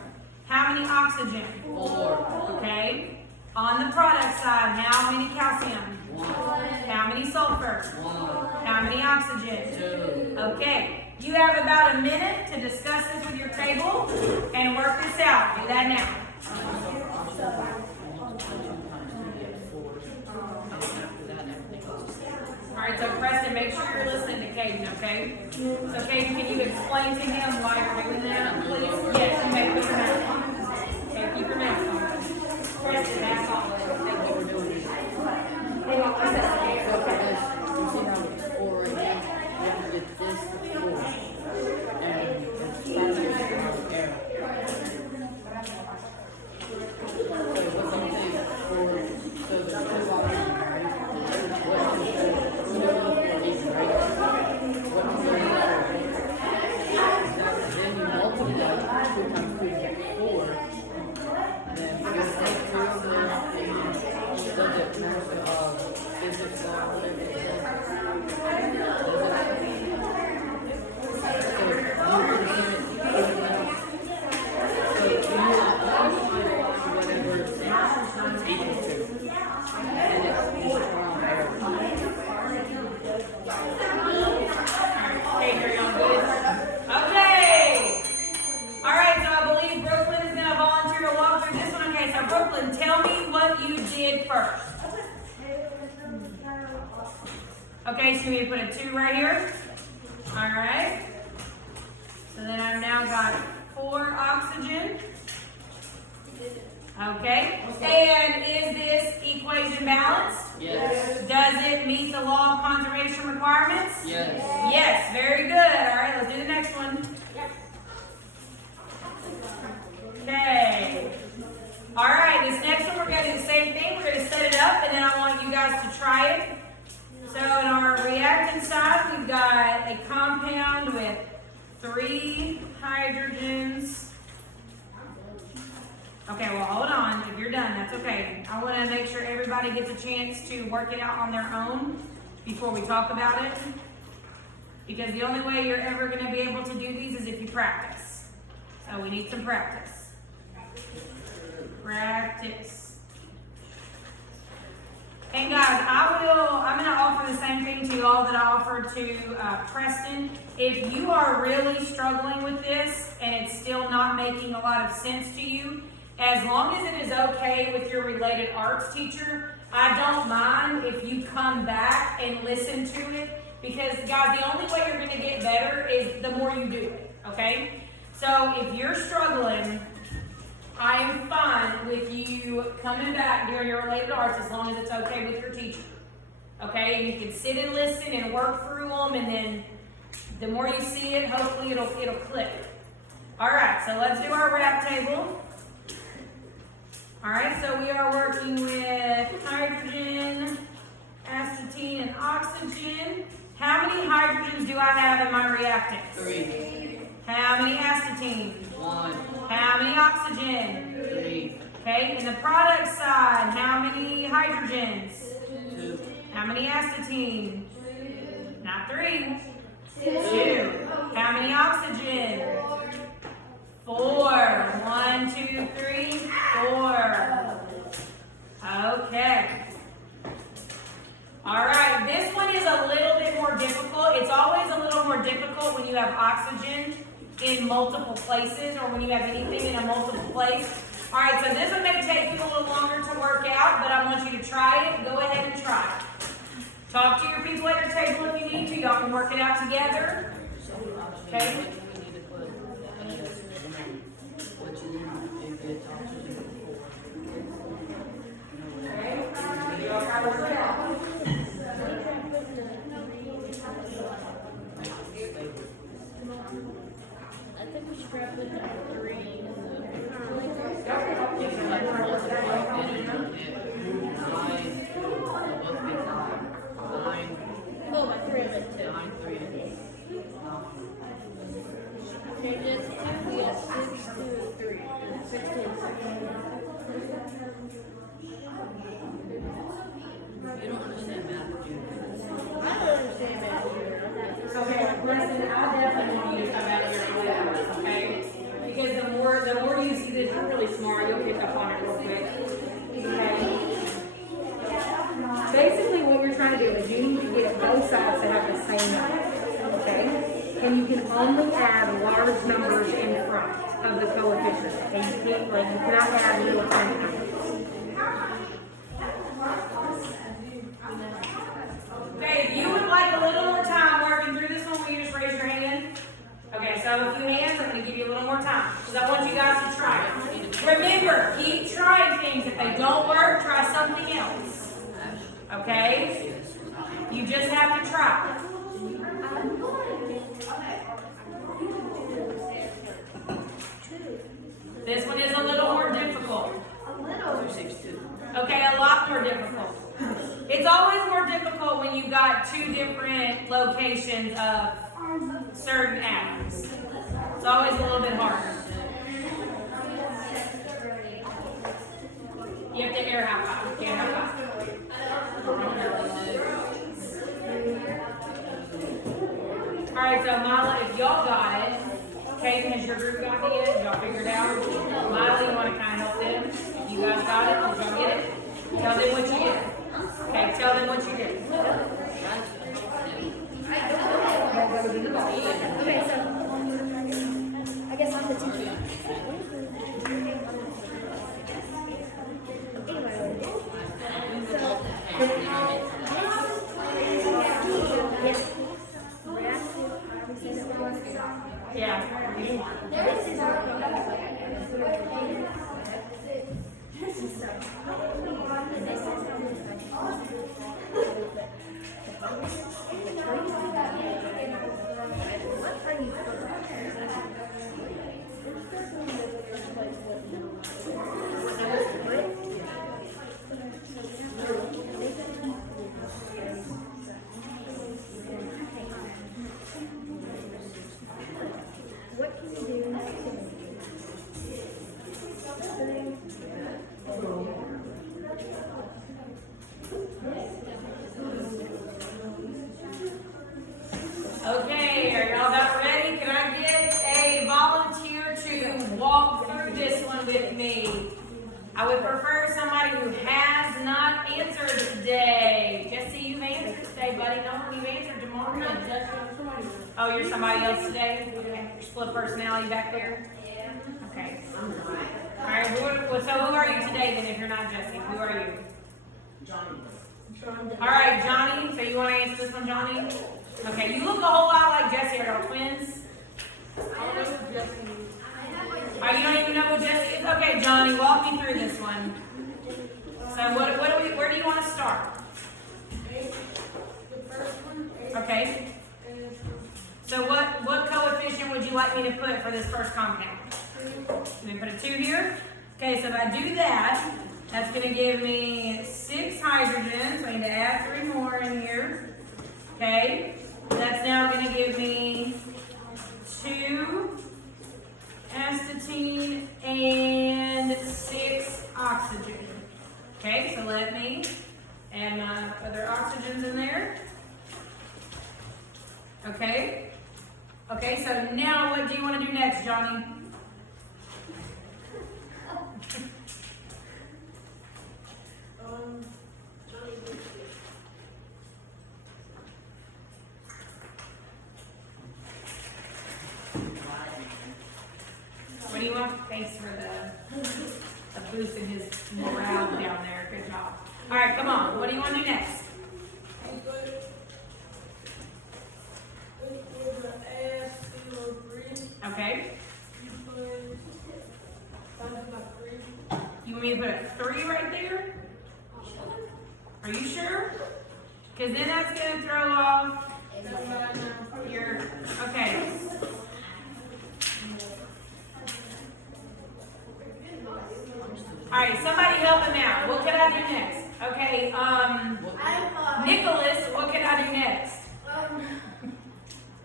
How many oxygen? 4. Okay. On the product side, how many calcium? 1. How many sulfur? 1. How many oxygen? 2. Okay. You have about a minute to discuss this with your table and work this out. Do that now. All right, so Preston, make sure you're listening to Caden, okay? So Caden, can you explain to him why you're doing that, please? Yes, okay, put your mask on. Okay, keep your mask on. Preston, mask on. Thank you for doing this. Okay. Or again, you have to get this before. And it's starting to error. So what I'm saying for, so there's two options, right? What you should, you know, if you're even right, what you should then you multiply 2 times 2 is 4. Then you take care of this and does it match physics law, whatever it Okay, are y'all good? Okay. All right, so I believe Brooklyn is going to volunteer to walk through this one. Okay, so Brooklyn, tell me what you did first. Okay, so you need to put a 2 right here. All right. So then I've now got 4 oxygen. Okay. And is this equation balanced? Yes. Does it meet the law of conservation requirements? Yes. Yes, very good. All right, let's do the next one. Okay. All right, this next one we're going to do the same thing. We're going to set it up, and then I want you guys to try it. So in our reactant side, we've got a compound with 3 hydrogens. Okay, well, hold on. If you're done, that's okay. I want to make sure everybody gets a chance to work it out on their own before we talk about it. Because the only way you're ever going to be able to do these is if you practice. So we need some practice. Practice. And guys, I'm going to offer the same thing to you all that I offered to Preston. If you are really struggling with this and it's still not making a lot of sense to you, as long as it is okay with your related arts teacher, I don't mind if you come back and listen to it. Because guys, the only way you're going to get better is the more you do it, okay? So if you're struggling, I am fine with you coming back during your related arts as long as it's okay with your teacher. Okay, and you can sit and listen and work through them, and then the more you see it, hopefully it'll click. All right, so let's do our rap table. All right, so we are working with hydrogen, acetylene, and oxygen. How many hydrogens do I have in my reactant? 3. How many acetylene? 1. How many oxygen? 3. Okay, in the product side, how many hydrogens? 2. How many acetylene? Not 3. 2. How many oxygen? 4. 1, 2, 3, 4. Okay. All right, this one is a little bit more difficult. It's always a little more difficult when you have oxygen in multiple places or when you have anything in a multiple place. All right, so this one may take you a little longer to work out, but I want you to try it. Go ahead and try it. Talk to your people at your table if you need to. Y'all can work it out together. Okay? Y'all try to work it out. I think we should probably have 3. Oh, my 3 of it too. Okay, just 2, we got 6, 2, 3. 16. You don't understand math, do you? I don't understand that either. Okay, Preston, I definitely want you to come out of your class, okay? Because the more you see this, you're really smart. You'll pick up on it real quick. Okay. Basically, what you're trying to do is you need to get both sides to have the same number, okay? And you can only add large numbers in front of the coefficient. And you cannot add little tiny numbers. Okay, if you would like a little more time working through this one, will you just raise your hand? Okay, so a few hands, I'm going to give you a little more time because I want you guys to try it. Remember, keep trying things. If they don't work, try something else. Okay? You just have to try. This one is a little more difficult. A little. 262. Okay, a lot more difficult. It's always more difficult when you've got two different locations of certain atoms. It's always a little bit harder. You have to air high five. Air high five. Alright, so Mila, if y'all got it, Kaden, has your group got it yet? Y'all figured it out? Mila, you want to kind of help them? If you guys got it, did y'all get it? Tell them what you did. Okay, tell them what you did. Okay, so I guess I'm the teacher. Yeah, you want. What can you do next? Okay, are y'all about ready? Can I get a volunteer to walk through this one with me? I would prefer somebody who has not answered today. Jesse, you've answered today, buddy. No one you've answered tomorrow. Oh, you're somebody else today? Okay. Your split personality back there? Yeah. Okay. All right, so who are you today then if you're not Jesse? Who are you? Johnny. All right, Johnny. So you want to answer this one, Johnny? Okay, you look a whole lot like Jesse. Are y'all twins? Oh, you don't even know who Jesse is? Okay, Johnny, walk me through this one. So where do you want to start? Okay. So what coefficient would you like me to put for this first compound? Let me put a 2 here. Okay, so if I do that, that's going to give me 6 hydrogens. So I need to add 3 more in here. Okay, that's now going to give me 2 astatine and 6 oxygen. Okay, so let me add my other oxygens in there. Okay. Okay, so now what do you want to do next, Johnny? What do you want? Thanks for the boost in his morale down there. Good job. All right, come on. What do you want to do next? Okay. You want me to put a 3 right there? Are you sure? Because then that's going to throw off your, okay. All right, somebody help him out. What can I do next? Okay, Nicholas, what can I do next?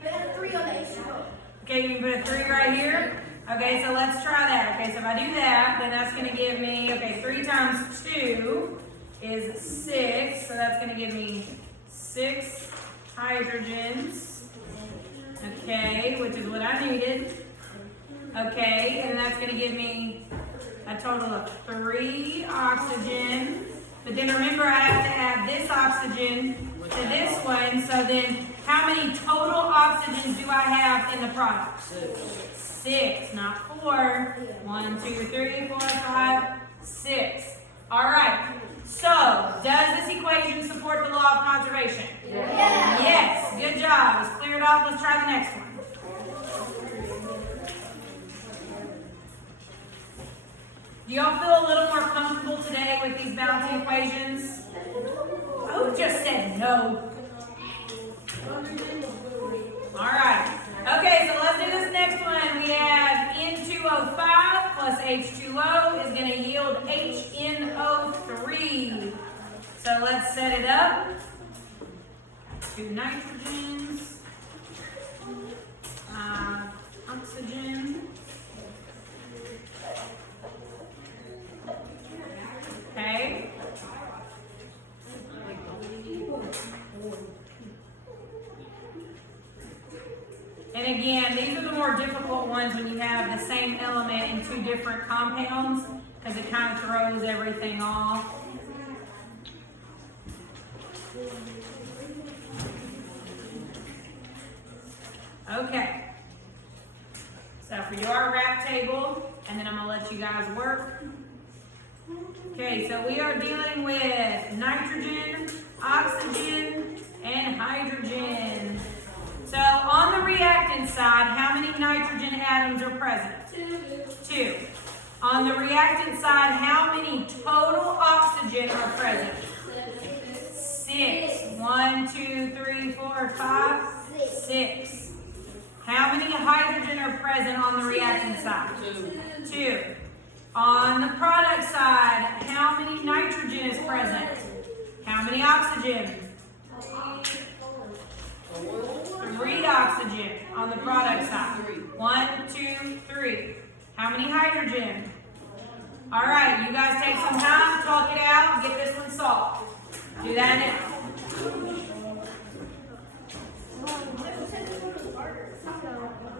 Add a 3 on the H2O. Okay, you can put a 3 right here. Okay, so let's try that. Okay, so if I do that, then that's going to give me, okay, 3 times 2 is 6. So that's going to give me 6 hydrogens. Okay, which is what I needed. Okay, and that's going to give me a total of 3 oxygen. But then remember, I have to add this oxygen to this one. So then, how many total oxygens do I have in the product? 6, not 4. 1, 2, 3, 4, 5, 6. All right. So, does this equation support the law of conservation? Yes. Good job. Let's clear it off. Let's try the next one. Do y'all feel a little more comfortable today with these balancing equations? Oh, just said no. All right. Okay, so let's do this next one. We have N2O5 plus H2O is going to yield HNO3. So let's set it up. 2 nitrogens, oxygen. Okay. And again, these are the more difficult ones when you have the same element in 2 different compounds, because it kind of throws everything off. Okay. So if we do our wrap table, and then I'm going to let you guys work. Okay, so we are dealing with nitrogen, oxygen, and hydrogen. So on the reactant side, how many nitrogen atoms are present? 2. On the reactant side, how many total oxygen are present? 6. 1, 2, 3, 4, 5, 6. How many hydrogen are present on the reactant side? 2. On the product side, how many nitrogen is present? How many oxygen? 3 oxygen on the product side. 1, 2, 3. How many hydrogen? All right, you guys take some time, talk it out, get this one solved. Do that now.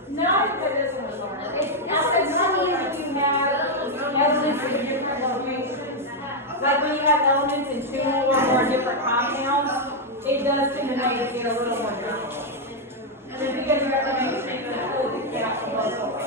No, but this one was harder. It's funny if you have elements in different locations. Like when you have elements in 2 or more different compounds, it does tend to make it a little more difficult. Just because you have to make sure that the count was over.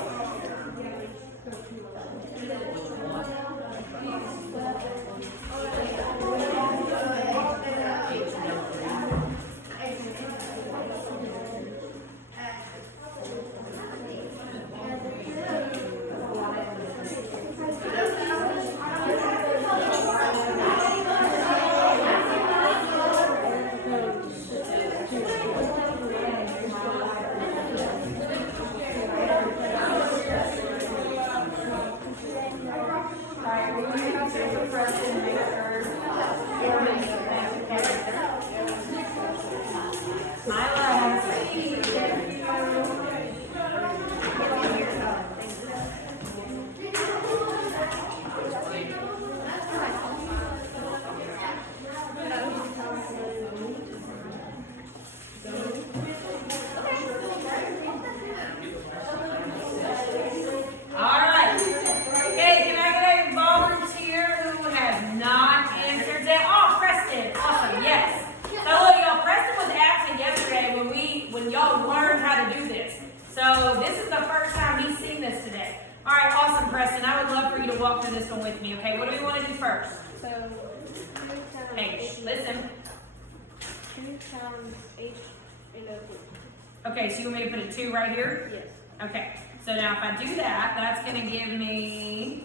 Okay, so you want me to put a 2 right here? Yes. Okay, so now if I do that, that's going to give me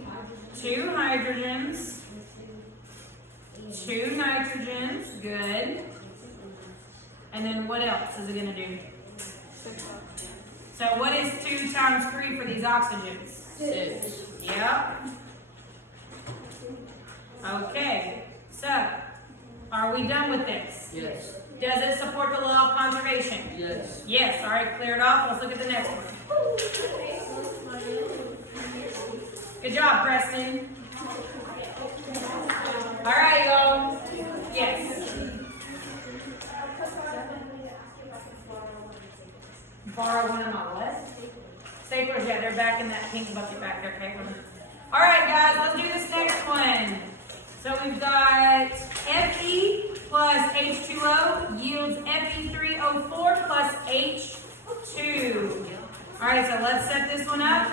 2 hydrogens, 2 nitrogens, good. And then what else is it going to do? 6 oxygen. So what is 2 times 3 for these oxygens? 6. Yep. Okay, so are we done with this? Yes. Does it support the law of conservation? Yes. Yes. All right, clear it off. Let's look at the next one. Good job, Preston. All right, y'all. Yes. Borrow one of my what? Staplers, yeah, they're back in that pink bucket back there, Caitlin. All right, guys, let's do this next one. So we've got Fe plus H2O yields Fe3O4 plus H2. All right, so let's set this one up.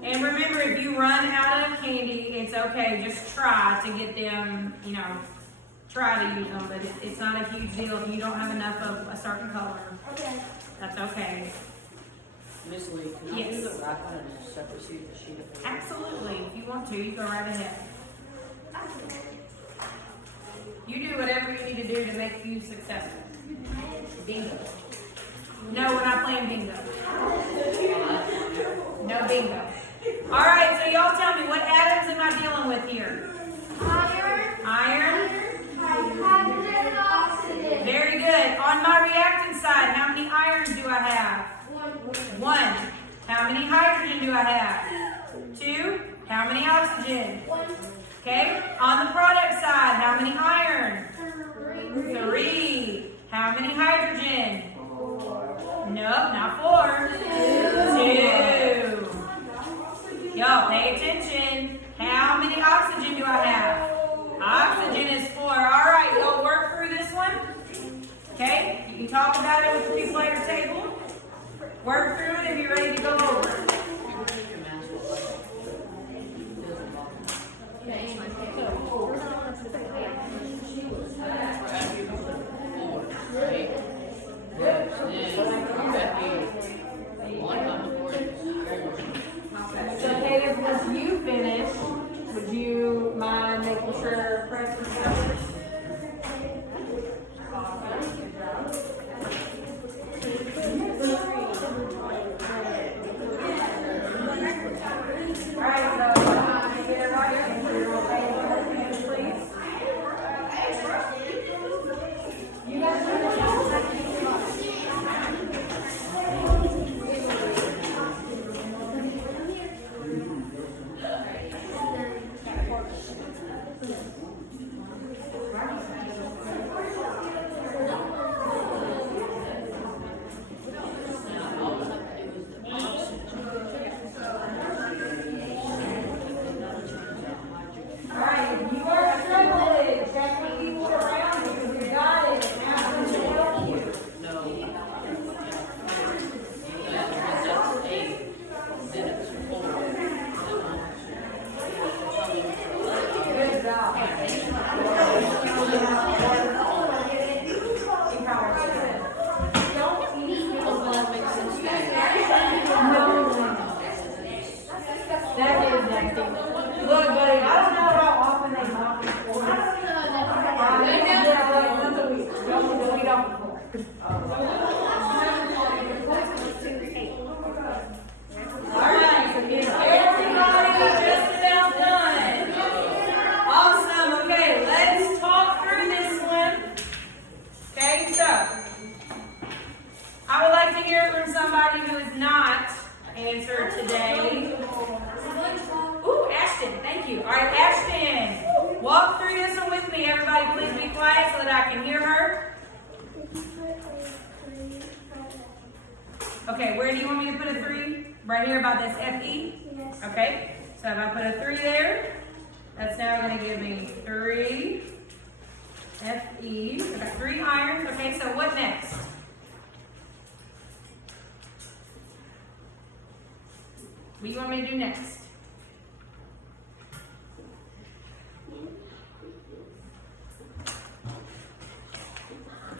And remember, if you run out of candy, it's okay. Just try to get them, try to use them, but it's not a huge deal if you don't have enough of a certain color. Okay. That's okay. Miss Lee, can I Yes. do the wrap on a separate sheet of paper? Absolutely. If you want to, you go right ahead. You do whatever you need to do to make you successful. Bingo. No, we're not playing bingo. No bingo. All right, so y'all tell me, what atoms am I dealing with here? Iron. Hydrogen, oxygen. Very good. On my reactant side, how many irons do I have? One. How many hydrogen do I have? Two. How many oxygen? Okay. On the product side, how many iron? Three. How many hydrogen? Nope, not four. Two. Y'all pay attention. How many oxygen do I have? Oxygen is 4. All right, y'all work through this one. Okay, you can talk about it with the people at your table. Work through it and be ready to go over it. So, Tatum, once you finish, would you mind making sure Preston covers? All right, so get it right and you're okay with your hands, please. You guys finish. Answer today. Ooh, Ashton, thank you. All right, Ashton, walk through this one with me. Everybody, please be quiet so that I can hear her. Okay, where do you want me to put a 3? Right here by this FE? Yes. Okay, so if I put a 3 there, that's now going to give me 3 FE. I got 3 irons. Okay, so what next? What do you want me to do next?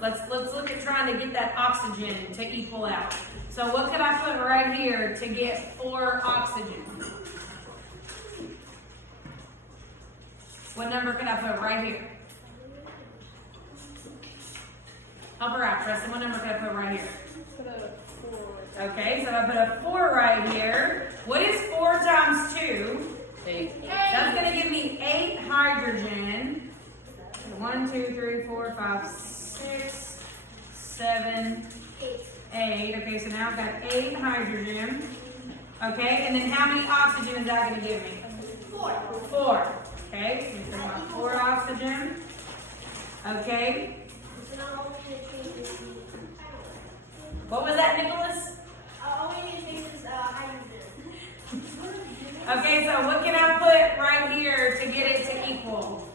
Let's look at trying to get that oxygen to equal out. So what could I put right here to get 4 oxygen? What number could I put right here? Help her out, Preston. What number could I put right here? Okay, so I put a 4 right here. What is 4 times 2? 8. That's going to give me 8 hydrogen. 1, 2, 3, 4, 5, 6, 7, 8. Okay, so now I've got 8 hydrogen. Okay, and then how many oxygen is that going to give me? 4. Okay, so you're talking about 4 oxygen. Okay. What was that, Nicholas? Okay, so what can I put right here to get it to equal?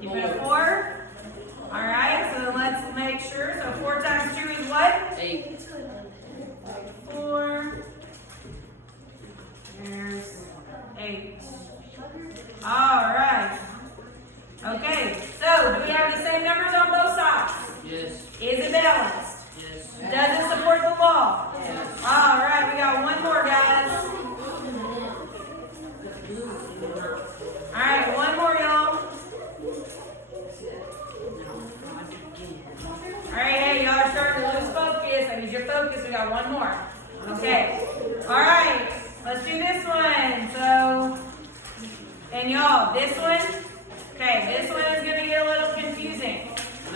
You put a 4? Alright, so let's make sure. So 4 times 2 is what? 8. 4. There's 8. Alright. Okay, so do we have the same numbers on both sides? Yes. Is it balanced? Yes. Does it support the law? Yes. Alright, we got one more, guys. Alright, one more, y'all. And y'all, this one is gonna get a little confusing.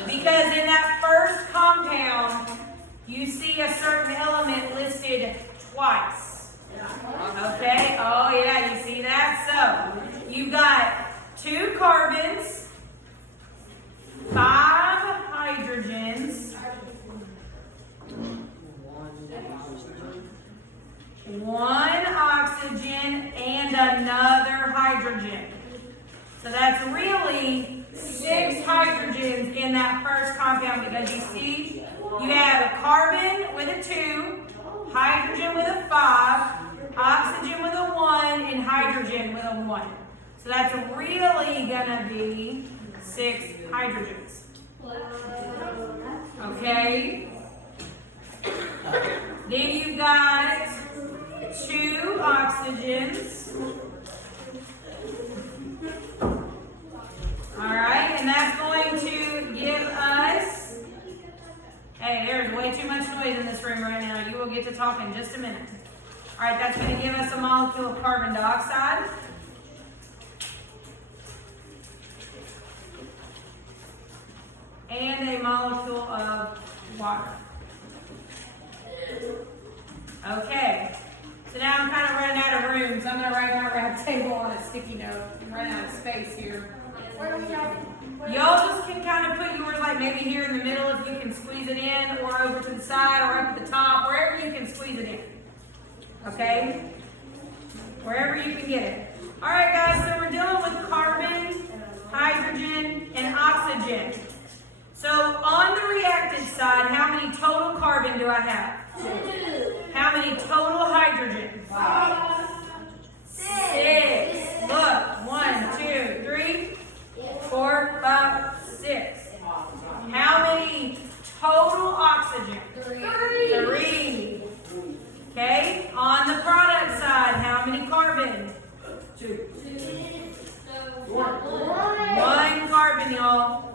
Because in that first compound, you see a certain element listed twice. Okay, oh yeah, you see that? So, you've got 2 carbons, 5 hydrogens, 1 oxygen, and another hydrogen. So that's really 6 hydrogens in that first compound because you see you have a carbon with a 2, hydrogen with a 5, oxygen with a 1, and hydrogen with a 1. So that's really gonna be 6 hydrogens. Okay? Then you've got 2 oxygens. Alright, and that's going to give us, hey, there's way too much noise in this room right now. You will get to talk in just a minute. Alright, that's going to give us a molecule of carbon dioxide. And a molecule of water. Okay, so now I'm kind of running out of room, so I'm going to write on our table on a sticky note. I'm running out of space here. Y'all just can kind of put yours like maybe here in the middle if you can squeeze it in, or over to the side, or up at the top, wherever you can squeeze it in. Okay? Wherever you can get it. Alright guys, so we're dealing with carbon, hydrogen, and oxygen. So on the reactant side, how many total carbon do I have? 2. How many total hydrogen? 6. Look, 1, 2, 3, 4, 5, 6. How many total oxygen? 3. Okay, on the product side, how many carbon? 1 carbon, y'all.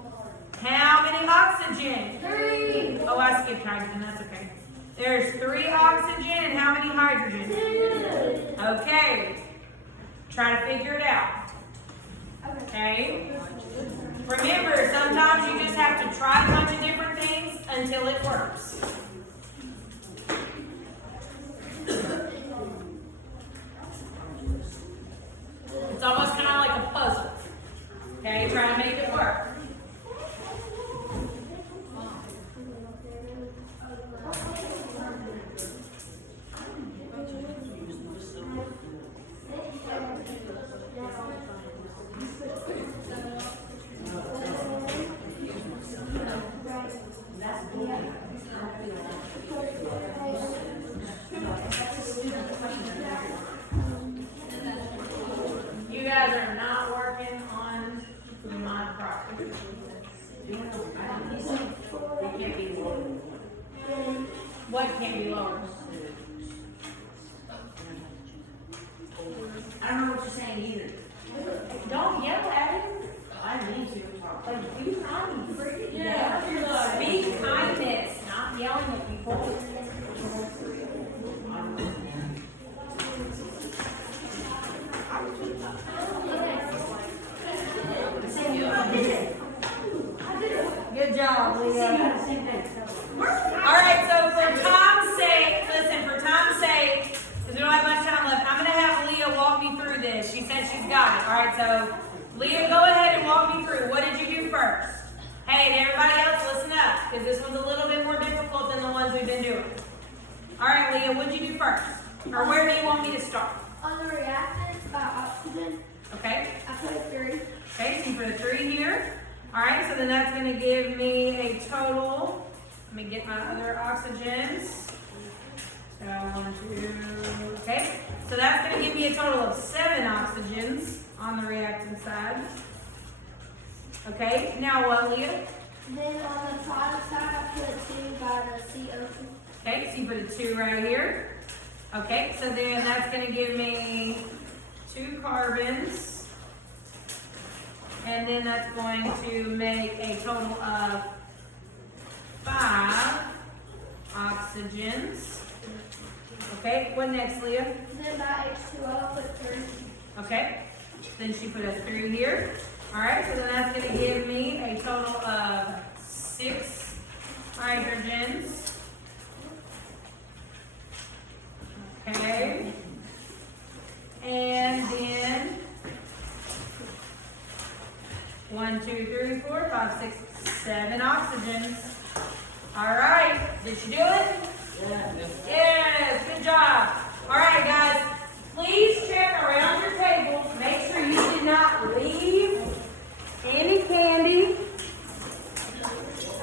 How many oxygen? 3. Oh, I skipped hydrogen, that's okay. There's 3 oxygen and how many hydrogen? 2. Okay. Try to figure it out. Okay? Remember, sometimes you just have to try a bunch of different things until it works. It's almost kind of like a puzzle. Okay? Try to make it work. You guys are not working on my property. What can't be lowered? I don't know what you're saying either. Don't yell at him. I need to. Like, be kind. Yeah. Speak kindness, not yelling at people. Good job, Leah. Alright, so for time's sake, listen, for time's sake, because we don't have much time left, I'm going to have Leah walk me through this. She said she's got it. Alright, so Leah, go ahead and walk me through. What did you do first? Hey, and everybody else, listen up, because this one's a little bit more difficult than the ones we've been doing. Alright, Leah, what did you do first? Or where do you want me to start? On the reactants, oxygen, Okay? I put 3. Okay, so you put a 3 here. Alright, so then that's going to give me a total. Let me get my other oxygens. So 1, 2, okay. So that's going to give me a total of 7 oxygens on the reactant side. Okay, now what, Leah? Then on the product side, I put 2, got a CO2. Okay, so you put a 2 right here. Okay, so then that's going to give me 2 carbons. And then that's going to make a total of 5 oxygens. Okay, what next, Leah? Then by H2O, I put 3. Okay, Then she put us through here. All right, so then that's gonna give me a total of 6 hydrogens. Okay. And then 1, 2, 3, 4, 5, 6, 7 oxygens. All right, did you do it? Yeah. Yes, good job.